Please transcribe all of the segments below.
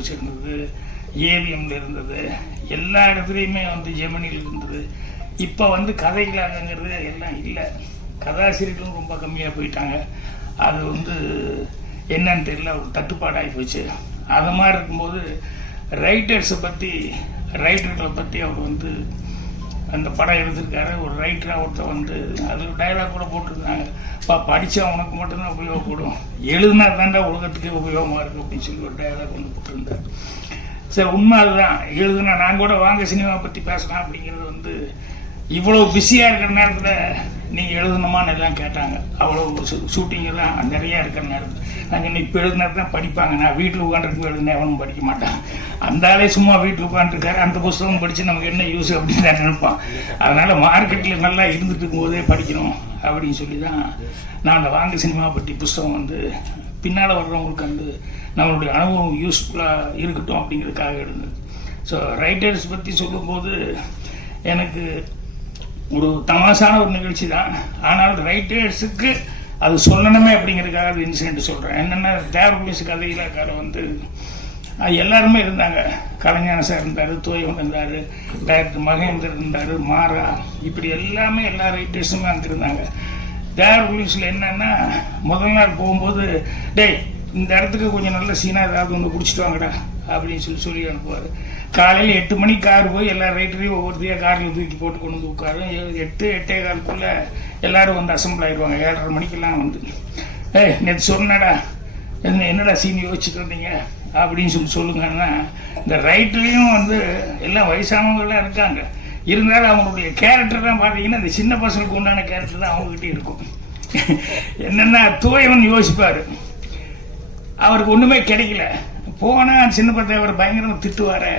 Movies இருந்தது, ஏவிஎம்ல இருந்தது, எல்லா இடத்துலையுமே வந்து ஜெமினியில் இருந்தது. இப்போ வந்து கதைகளாகங்கிறது எல்லாம் இல்லை. கதாசிரியர்களும் ரொம்ப கம்மியாக போயிட்டாங்க. அது வந்து என்னன்னு தெரியல, ஒரு தட்டுப்பாடாகி போச்சு. அது மாதிரி இருக்கும்போது ரைட்டர்களை பற்றி அவர் வந்து அந்த படம் எடுத்திருக்காரு. ஒரு ரைட்டராக ஒருத்தர் வந்து அது டைலாக் கூட போட்டிருந்தாங்க, படித்தா உனக்கு மட்டும்தான் உபயோகப்படும், எழுதுனா தாண்டா உலகத்துக்கே உபயோகமாக இருக்குது அப்படின்னு சொல்லி ஒரு டைலாக் வந்து போட்டிருந்தார். சரி, உண்மை அதுதான். எழுதுனா நான் கூட வாங்க சினிமா பற்றி பேசலாம் அப்படிங்கிறது வந்து இவ்வளோ பிஸியாக இருக்கிற நேரத்தில் நீங்கள் எழுதணுமான்னு எல்லாம் கேட்டாங்க. அவ்வளோ ஷூட்டிங் எல்லாம் நிறையா இருக்கிற நேரத்தில் நாங்கள் இப்போ எழுதினா தான் படிப்பாங்க. நான் வீட்டில் உட்காந்துருக்கு எழுதுனா எவனும் படிக்க மாட்டான். அந்த ஆளே சும்மா வீட்டில் உட்காந்துருக்காரு, அந்த புஸ்தகம் படித்து நமக்கு என்ன யூஸ் அப்படின்னு தான் நினைப்பான். அதனால் மார்க்கெட்டில் நல்லா இருந்துட்டு இருக்கும்போதே படிக்கணும் அப்படின்னு சொல்லி தான் நான் அந்த வாங்க சினிமா பற்றி புஸ்தகம் வந்து பின்னால் வர்றவங்களுக்கு வந்து நம்மளுடைய அனுபவம் யூஸ்ஃபுல்லாக இருக்கட்டும் அப்படிங்கிறதுக்காக எழுதுது. ஸோ ரைட்டர்ஸ் பற்றி சொல்லும்போது எனக்கு ஒரு தமாசான ஒரு நிகழ்ச்சி தான். ஆனால் ரைட்டர்ஸுக்கு அது சொல்லணுமே அப்படிங்கிறதுக்காக அது இன்சிடென்ட் சொல்கிறேன். என்னென்னா தேவபுலிஸ் கதையில வந்து எல்லாருமே இருந்தாங்க. கலைஞான சார் இருந்தார், தோயவன் இருந்தார், டைரக்டர் மகேந்திரன் இருந்தார், மாறா, இப்படி எல்லாமே எல்லா ரைட்டர்ஸுமே அங்கே இருந்தாங்க. தேவபுலிஸில் என்னன்னா முதல் நாள் போகும்போது டேய் இந்த இடத்துக்கு கொஞ்சம் நல்ல சீனாக ஏதாவது ஒன்று பிடிச்சிட்டு வாங்கடா அப்படின்னு சொல்லி அனுப்புவார். காலையில் 8 மணிக்கு கார் போய் எல்லா ரைட்டரையும் ஒவ்வொருத்தையும் காரில் தூக்கி போட்டு கொண்டு வந்து உட்காரும். 8-8:15 எல்லாரும் வந்து அசம்பிள் ஆயிடுவாங்க. 7:30 மணிக்கெல்லாம் வந்து நேற்று சொன்னடா என்னடா சீனி யோசிச்சுட்டு வந்தீங்க அப்படின்னு சொல்லுங்கன்னா, இந்த ரைட்டர்லையும் வந்து எல்லாம் வயசானவங்களாம் இருக்காங்க. இருந்தாலும் அவங்களுடைய கேரக்டர் தான் பார்த்தீங்கன்னா இந்த சின்ன பசங்களுக்கு உண்டான கேரக்டர் தான் அவங்ககிட்ட இருக்கும். என்னென்னா தோயவன் யோசிப்பார், அவருக்கு ஒன்றுமே கிடைக்கல, போனால் சின்ன பத்தை அவர் பயங்கரமாக திட்டுவார்,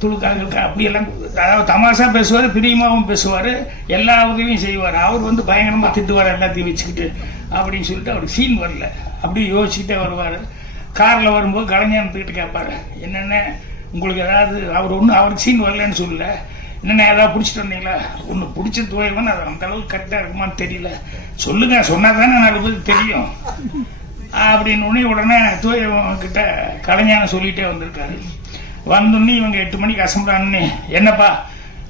துளுக்காக அப்படியெல்லாம், அதாவது தமாஷா பேசுவார், பிரியமாகவும் பேசுவார், எல்லா உதவியும் செய்வார். அவர் வந்து பயங்கரமாக திட்டுவார் எல்லாத்தையும் வச்சுக்கிட்டு அப்படின்னு சொல்லிட்டு அவருக்கு சீன் வரல. அப்படியே யோசிச்சுக்கிட்டே வருவார். காரில் வரும்போது கலைஞானத்துக்கிட்ட கேட்பார், என்னென்ன உங்களுக்கு ஏதாவது, அவருக்கு சீன் வரலன்னு சொல்லல, என்னென்ன ஏதாவது பிடிச்சிட்டு வந்தீங்களா? ஒன்று பிடிச்ச தோயவன் அது அந்த அளவுக்கு கரெக்டாக இருக்குமான்னு தெரியல, சொல்லுங்க, சொன்னால் தானே 4 பேருக்கு தெரியும் அப்படின்னு உடனே தூயவங்கிட்ட கலைஞானம் சொல்லிட்டே வந்திருக்காரு. வந்தோடனே இவங்க 8 மணிக்கு அசம்பிளான்னு, என்னப்பா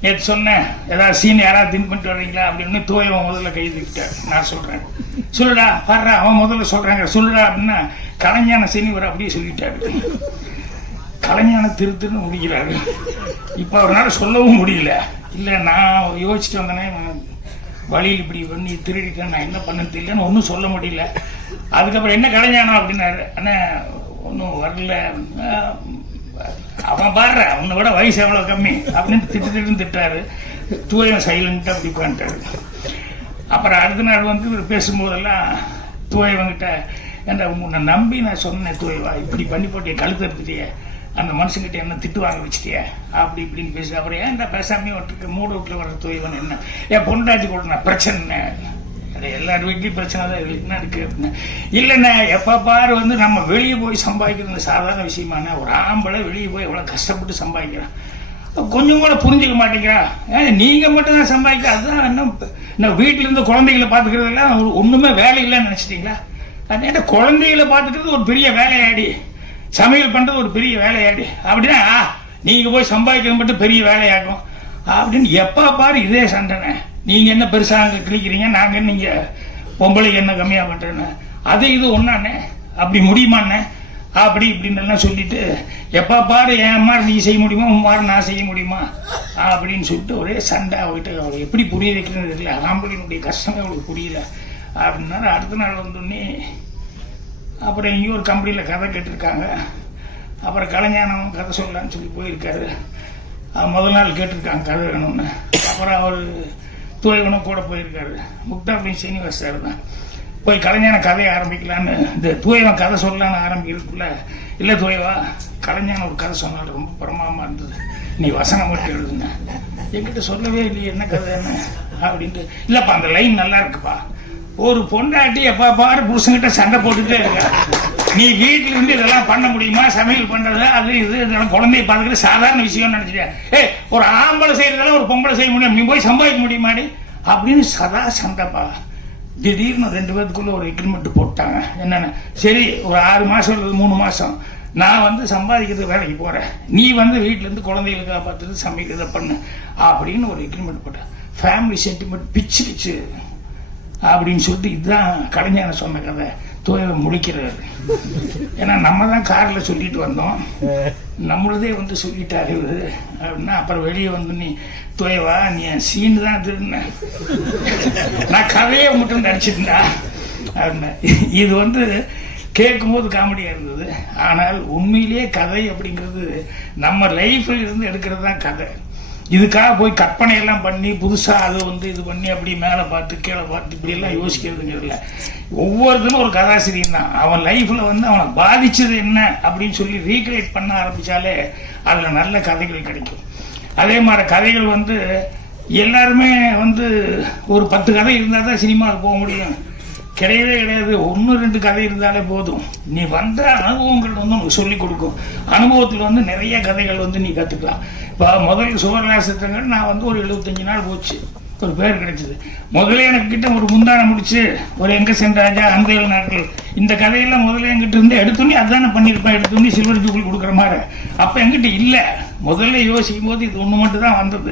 நேற்று சொன்னேன் ஏதாவது சீன் யாராவது தின் பண்ணிட்டு வர்றீங்களா அப்படின்னு தூயவன் முதல்ல கை தூக்கிட்டார். நான் சொல்றேன், சொல்லுடா பாடுறா, அவன் முதல்ல சொல்றாங்க சொல்லுடா அப்படின்னா கலைஞான சீனி வர அப்படியே சொல்லிட்டாரு. கலைஞான திருத்துன்னு முடிக்கிறாரு. இப்போ அவரால் சொல்லவும் முடியல. இல்லை நான் யோசிச்சுட்டு வந்தேனே, வழியில் இப்படி பண்ணி திருடிட்டேன், நான் என்ன பண்ண தெரியலன்னு ஒன்றும் சொல்ல முடியல. அதுக்கப்புறம் என்ன கலைஞானம் அப்படின்னாரு. அண்ணா ஒன்றும் வரல, அவன் பாடுற அவனை விட வயசு எவ்வளோ கம்மி அப்படின்னு திட்டாரு. தூயம் சைலண்ட்டாக அப்படி உட்காந்துட்டாரு. அப்புறம் அடுத்த நாள் வந்து பேசும்போதெல்லாம் தூயவங்கிட்ட, ஏன்டா உன்னை நம்பி நான் சொன்னேன் தூயவா, இப்படி பண்ணி போட்டிய கழுத்து எடுத்துட்டியே, அந்த மனுஷங்கிட்ட என்ன திட்டு வாங்க வச்சுட்டியா அப்படி இப்படின்னு பேசு. அப்புறம் ஏன்டா பேசாமே விட்டுருக்கு, மூட வீட்டில் வர தூயவன் என்ன என் பொண்டாட்டி கூட நான் பிரச்சனை, அது எல்லார் வீட்லையும் பிரச்சனை தான், என்ன இருக்கு அப்படின்னு. இல்லைண்ணே எப்போ பாரு வந்து நம்ம வெளியே போய் சம்பாதிக்கிறது சாதாரண விஷயமான, ஒரு ஆம்பளை வெளியே போய் எவ்வளோ கஷ்டப்பட்டு சம்பாதிக்கிறான், கொஞ்சம் கூட புரிஞ்சுக்க மாட்டேங்கிறா. நீங்கள் மட்டும்தான் சம்பாதிக்க, அதுதான் இன்னும் வீட்டில் இருந்து குழந்தைகளை பார்த்துக்கிறதுலாம் ஒன்றுமே வேலை இல்லைன்னு நினச்சிட்டிங்களா? அது குழந்தைகளை பார்த்துக்கிறது ஒரு பெரிய வேலையாடி, சமையல் பண்ணுறது ஒரு பெரிய வேலையாடி, அப்படின்னா நீங்கள் போய் சம்பாதிக்கிறது மட்டும் பெரிய வேலையாகும் அப்படின்னு எப்போ பாரு இதே சண்டைண்ணே. நீங்கள் என்ன பெருசாக அங்கே கிழிக்கிறீங்க, நாங்கள் நீங்கள் பொம்பளைக்கு என்ன கம்மியாக பண்ணுறேன்னு, அது இது ஒன்றாண்ணே, அப்படி முடியுமாண்ணே அப்படி இப்படின்னு சொல்லிட்டு எப்போ பாரு என் மாதிரி நீ செய்ய முடியுமா, உன் மாதிரி நான் செய்ய முடியுமா அப்படின்னு சொல்லிட்டு ஒரே சண்டை. அவர்கிட்ட அவளை எப்படி புரிய வைக்கிறது தெரியல, ஆம்பளையினுடைய கஷ்டமே அவளுக்கு புரியல அப்படின்னா. அடுத்த நாள் வந்தோடனே அப்புறம் எங்கேயும் ஒரு கம்பெனியில் கதை கேட்டிருக்காங்க. அப்புறம் கலைஞானம் கதை சொல்லலான்னு சொல்லி போயிருக்காரு. முதல் நாள் கேட்டிருக்காங்க கதை வேணும்னு. அப்புறம் அவர் தூயவனும் கூட போயிருக்காரு. முக்தாபின் சீனிவாஸ் சார் தான் போய் கலைஞான கதையை ஆரம்பிக்கலான்னு, இந்த தூயவன் கதை சொல்லலான்னு ஆரம்பிக்கிறதுக்குள்ள, இல்லை தூயவா கலைஞான ஒரு கதை சொன்னாலும் ரொம்ப பிரமாதமாக இருந்தது, நீ வசனம் மட்டும் எழுதுங்க, என்கிட்ட சொல்லவே இல்லையே என்ன கதை என்ன அப்படின்ட்டு. இல்லைப்பா அந்த லைன் நல்லா இருக்குப்பா, ஒரு பொண்டாட்டி எப்போ பாரு புருஷங்கிட்ட சண்டை போட்டுட்டே இருக்க, நீ வீட்டில் இருந்து இதெல்லாம் பண்ண முடியுமா, சமையல் பண்றது அது இது இதெல்லாம் குழந்தைய பார்த்துக்கிட்டு சாதாரண விஷயம்னு நினைச்சிட்டியா, ஒரு ஆம்பளை செய்யறதெல்லாம் ஒரு பொம்பளை செய்ய முடியும், நீ போய் சம்பாதிக்க முடியுமாடி அப்படின்னு சதா சண்டைப்பா. திடீர்னு 2 பேருக்குள்ள ஒரு எக்ரிமெண்ட் போட்டாங்க. என்னென்ன, சரி ஒரு 6 மாதம் அல்லது 3 மாதம் நான் வந்து சம்பாதிக்கிறது வேலைக்கு போகிறேன், நீ வந்து வீட்டிலேருந்து குழந்தைகளை காப்பாற்றுறது சமைக்கிறத பண்ணு அப்படின்னு ஒரு எக்ரிமெண்ட் போட்டேன். ஃபேமிலி சென்டிமெண்ட் பிச்சு அப்படின்னு சொல்லிட்டு இதுதான் கலைஞர் சொன்ன கதை. தோயவை முடிக்கிறாரு. ஏன்னா நம்ம தான் காரில் சொல்லிட்டு வந்தோம், நம்மளதே வந்து சொல்லிட்டாரு இவரு அப்படின்னா, அப்புறம் வெளியே வந்து நீ தோயவா நீ என் சீனு தான் திருந்த, நான் கதையை மட்டும் நடிச்சிருந்தா அப்படின்னா. இது வந்து கேட்கும்போது காமெடியாக இருந்தது. ஆனால் உண்மையிலேயே கதை அப்படிங்கிறது நம்ம லைஃப்பில் இருந்து எடுக்கிறது தான் கதை. இதுக்காக போய் கற்பனை எல்லாம் பண்ணி புதுசாக அது வந்து இது பண்ணி அப்படி மேலே பார்த்து கீழே பார்த்து இப்படியெல்லாம் யோசிக்கிறதுங்கிறதுல ஒவ்வொருத்தரும் ஒரு கதாசிரியன் தான். அவன் லைஃப்பில் வந்து அவனை பாதிச்சது என்ன அப்படின்னு சொல்லி ரீக்ரியேட் பண்ண ஆரம்பித்தாலே அதில் நல்ல கதைகள் கிடைக்கும். அதே மாதிரி கதைகள் வந்து எல்லாருமே வந்து ஒரு 10 கதை இருந்தால் தான் சினிமாவுக்கு போக முடியும். கிடையவே கிடையாது. 1-2 கதை இருந்தாலே போதும். நீ வந்த அனுபவங்கள் வந்து உனக்கு சொல்லிக் கொடுக்கும். அனுபவத்தில் வந்து நிறைய கதைகள் வந்து நீ கற்றுக்கலாம். இப்போ முதல் சுவர்லாசத்தங்கள் நான் வந்து ஒரு 75 நாள் போச்சு, ஒரு பேர் கிடைச்சிது. முதல்ல எனக்கு கிட்ட ஒரு முந்தானை முடிச்சு ஒரு எங்க சென்றாஜா அந்த 7 நாட்கள் இந்த கதையெல்லாம் முதல்ல என்கிட்ட இருந்து எடுத்துன்னே அதானே பண்ணியிருப்பேன். எடுத்துன்னே சில்வர் ஜூபிள் கொடுக்குற மாதிரி. அப்போ என்கிட்ட இல்லை. முதல்ல யோசிக்கும் போது இது ஒன்று மட்டும் தான் வந்தது.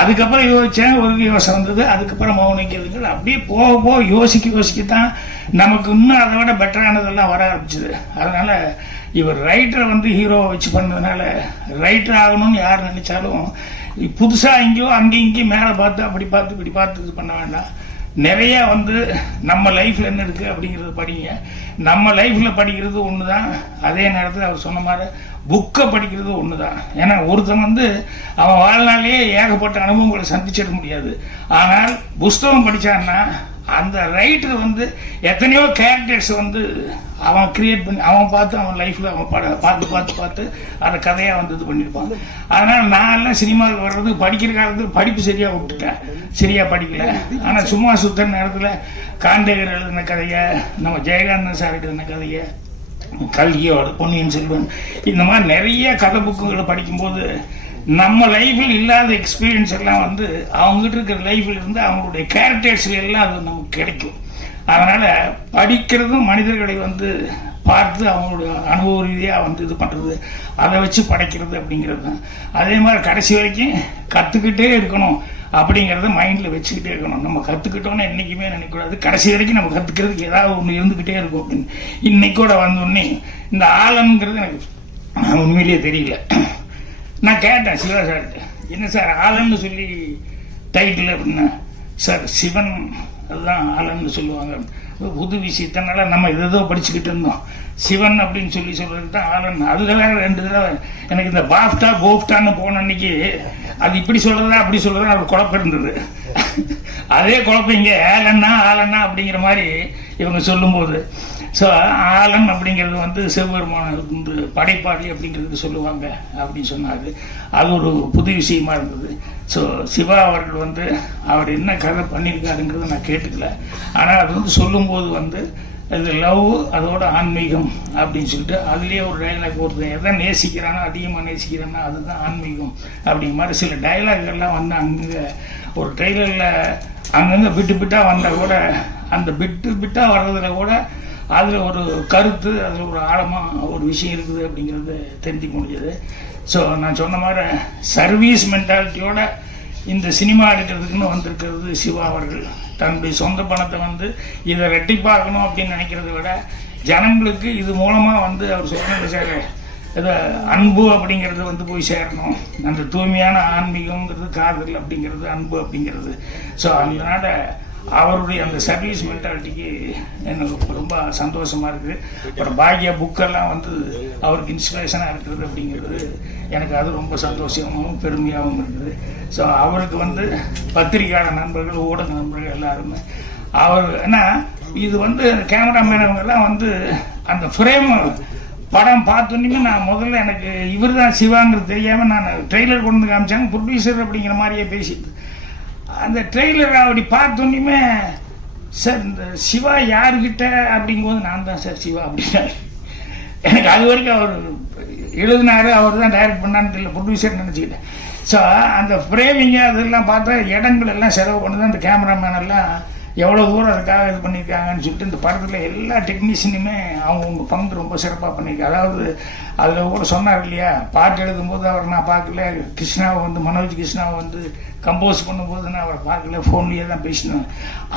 அதுக்கப்புறம் யோசித்தேன், ஒரு யோசனை வந்தது. அதுக்கப்புறம் மௌனிக்கிறதுங்கள் அப்படியே போக போக யோசிக்கத்தான் நமக்கு இன்னும் அதை விட பெட்டரானதெல்லாம் வர ஆரம்பிச்சுது. அதனால இவர் ரைட்டரை வந்து ஹீரோவை வச்சு பண்ணதுனால ரைட்டர் ஆகணும்னு யார் நினைச்சாலும் புதுசாக எங்கேயோ அங்கேயும் இங்கேயும் மேலே பார்த்து அப்படி பார்த்து இப்படி பார்த்து இது பண்ண வேண்டாம். நிறைய வந்து நம்ம லைஃப்ல என்ன இருக்கு அப்படிங்கிறது படிங்க. நம்ம லைஃப்ல படிக்கிறது ஒன்று தான், அதே நேரத்தில் அவர் சொன்ன மாதிரி புக்கை படிக்கிறது ஒன்று தான். ஏன்னா ஒருத்தன் வந்து அவன் வாழ்நாளையே ஏகப்பட்ட அனுபவங்களை சந்திச்சிட முடியாது. ஆனால் புஸ்தகம் படித்தான்னா அந்த ரைட்டர் வந்து எத்தனையோ கேரக்டர்ஸ் வந்து அவன் கிரியேட் பண்ணி அவன் பார்த்து அவன் லைஃப்பில் அவன் பார்த்து அதை கதையாக வந்து இது பண்ணியிருப்பான். அதனால் நான் எல்லாம் சினிமாவுக்கு வர்றது படிக்கிற காலத்துக்கு படிப்பு சரியாக விட்டுட்டேன், சரியாக படிக்கல. ஆனால் சும்மா சுத்த நேரத்தில் காண்டேகர் எழுதின கதையை, நம்ம ஜெயகாந்தன் சார் எழுதின கதையை, கல்கியோட பொன்னியின் செல்வன், இந்த மாதிரி நிறைய கதை புக்குகளை படிக்கும்போது நம்ம லைஃப்பில் இல்லாத எக்ஸ்பீரியன்ஸ் எல்லாம் வந்து அவங்ககிட்ட இருக்கிற லைஃப்பில் இருந்து அவங்களுடைய கேரக்டர்ஸ்ல எல்லாம் அது நமக்கு கிடைக்கும். அதனால படிக்கிறதும் மனிதர்களை வந்து பார்த்து அவங்களுடைய அனுபவ ரீதியாக வந்து இது பண்ணுறது, அதை வச்சு படைக்கிறது அப்படிங்கிறது தான். அதே மாதிரி கடைசி வரைக்கும் கற்றுக்கிட்டே இருக்கணும் அப்படிங்கிறத மைண்டில் வச்சுக்கிட்டே இருக்கணும். நம்ம கற்றுக்கிட்டோன்னு என்றைக்குமே நினைக்கக்கூடாது. கடைசி வரைக்கும் நம்ம கற்றுக்கிறதுக்கு ஏதாவது ஒன்று இருந்துக்கிட்டே இருக்கும் அப்படின்னு. இன்னைக்கூட வந்தோடனே இந்த ஆலன்கிறது எனக்கு உண்மையிலேயே தெரியல. நான் கேட்டேன் சிவா சார்கிட்ட, என்ன சார் ஆலன்னு சொல்லி டைட்டில் அப்படின்னா, சார் சிவன் அதுதான் ஆலன்னு சொல்லுவாங்க. புது விஷயத்தினால நம்ம ஏதோ படிச்சுக்கிட்டு இருந்தோம். சிவன் அப்படின்னு சொல்றதுக்கு தான் ஆலன். அதுல வேற 2 தடவை எனக்கு இந்த பாஃப்டா போஃப்டான்னு போன அன்னைக்கு அது இப்படி சொல்றதா அப்படி சொல்றதா ஒரு குழப்பம் இருந்தது. அதே குழப்பம் இங்கே ஆலன்னா அப்படிங்கிற மாதிரி இவங்க சொல்லும்போது. ஸோ ஆலன் அப்படிங்கிறது வந்து சிவபெருமான வந்து படைப்பாளி அப்படிங்கிறதுக்கு சொல்லுவாங்க அப்படின்னு சொன்னாரு. அது ஒரு புது விஷயமா இருந்தது. ஸோ சிவா அவர்கள் வந்து அவர் என்ன கதை பண்ணியிருக்காருங்கிறத நான் கேட்டுக்கல. ஆனால் அது வந்து சொல்லும்போது வந்து இது லவ் அதோட ஆன்மீகம் அப்படின்னு சொல்லிட்டு அதுலேயே ஒரு டைலாக் ஒருத்தன் எதை நேசிக்கிறானோ அதிகமாக நேசிக்கிறானோ அதுதான் ஆன்மீகம் அப்படிங்கிற மாதிரி சில டைலாக்கள்லாம் வந்து அங்கே ஒரு ட்ரெய்லரில் அங்கங்கே பிட்டாக வந்தால் கூட அந்த பிட்டாக வர்றதுல கூட அதில் ஒரு கருத்து, அதில் ஒரு ஆழமாக ஒரு விஷயம் இருக்குது அப்படிங்கிறது தெரிஞ்சுக்க முடியுது. ஸோ நான் சொன்ன மாதிரி சர்வீஸ் மென்டாலிட்டியோட இந்த சினிமா எடுக்கிறதுக்குன்னு வந்திருக்கிறது சிவா அவர்கள். தன்னுடைய சொந்த பணத்தை வந்து இதை ரெட்டிப்பாக்கணும் அப்படின்னு நினைக்கிறத விட ஜனங்களுக்கு இது மூலமாக வந்து அவர் சொன்ன ஏதோ அன்பு அப்படிங்கிறது வந்து போய் சேரணும். அந்த தூய்மையான ஆன்மீகங்கிறது காதல் அப்படிங்கிறது அன்பு அப்படிங்கிறது. ஸோ அதனால அவருடைய அந்த சர்வீஸ் மென்டாலிட்டிக்கு எனக்கு ரொம்ப சந்தோஷமா இருக்குது. அப்புறம் பாக்யா புக்கெல்லாம் வந்து அவருக்கு இன்ஸ்பிரேஷனாக இருக்கிறது அப்படிங்கிறது எனக்கு அது ரொம்ப சந்தோஷமாகவும் பெருமையாகவும் இருக்குது. ஸோ அவருக்கு வந்து பத்திரிகையாளர் நண்பர்கள், ஊடக நண்பர்கள் எல்லாருமே அவர் ஏன்னா இது வந்து கேமராமேன் அவங்கெல்லாம் வந்து அந்த ஃப்ரேம் படம் பார்த்தோன்னே நான் முதல்ல எனக்கு இவர் தான் சிவாங்கிறது தெரியாமல் நான் ட்ரெய்லர் கொண்டு வந்து காமிச்சாங்க. ப்ரொடியூசர் அப்படிங்கிற மாதிரியே பேசிட்டு அந்த ட்ரெய்லர் அப்படி பார்த்தோன்னே சார் இந்த சிவா யாருக்கிட்ட அப்படிங்கும்போது நான் தான் சார் சிவா அப்படின்னாரு. எனக்கு அது வரைக்கும் அவர் எழுதினாரு, அவர் தான் டைரக்ட் பண்ணான்னு தெரியல, ப்ரொடியூசர் நினச்சிக்கிட்டேன். ஸோ அந்த ஃப்ரேமிங்கு அதெல்லாம் பார்த்தா இடங்கள் எல்லாம் செலவு பண்ணி தான் அந்த கேமராமேன் எல்லாம் எவ்வளோ தூரம் அதுக்காக இது பண்ணியிருக்காங்கன்னு சொல்லிட்டு இந்த படத்தில் எல்லா டெக்னீஷியனுமே அவங்கவுங்க பங்கு ரொம்ப சிறப்பாக பண்ணியிருக்காங்க. அதாவது அதில் கூட சொன்னார் இல்லையா, பாட்டு எழுதும்போது அவர் நான் பார்க்கல, கிருஷ்ணாவை வந்து மனோஜ் கிருஷ்ணாவை வந்து கம்போஸ் பண்ணும்போது நான் அவரை பார்க்கல, ஃபோன்லேயே தான் பேசினேன்.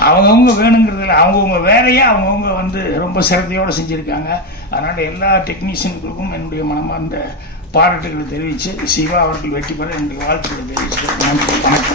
அவங்கவுங்க வேணுங்கிறதுல அவங்கவுங்க வேலையை அவங்கவுங்க வந்து ரொம்ப சிரத்தையோடு செஞ்சுருக்காங்க. அதனால் எல்லா டெக்னீஷியன்களுக்கும் என்னுடைய மனமார்ந்த பாராட்டுகளை தெரிவித்து சிவா அவர்கள் வெற்றி பெற என்னுடைய வாழ்த்துக்களை தெரிவிச்சுக்கிறேன். நன்றி, வணக்கம்.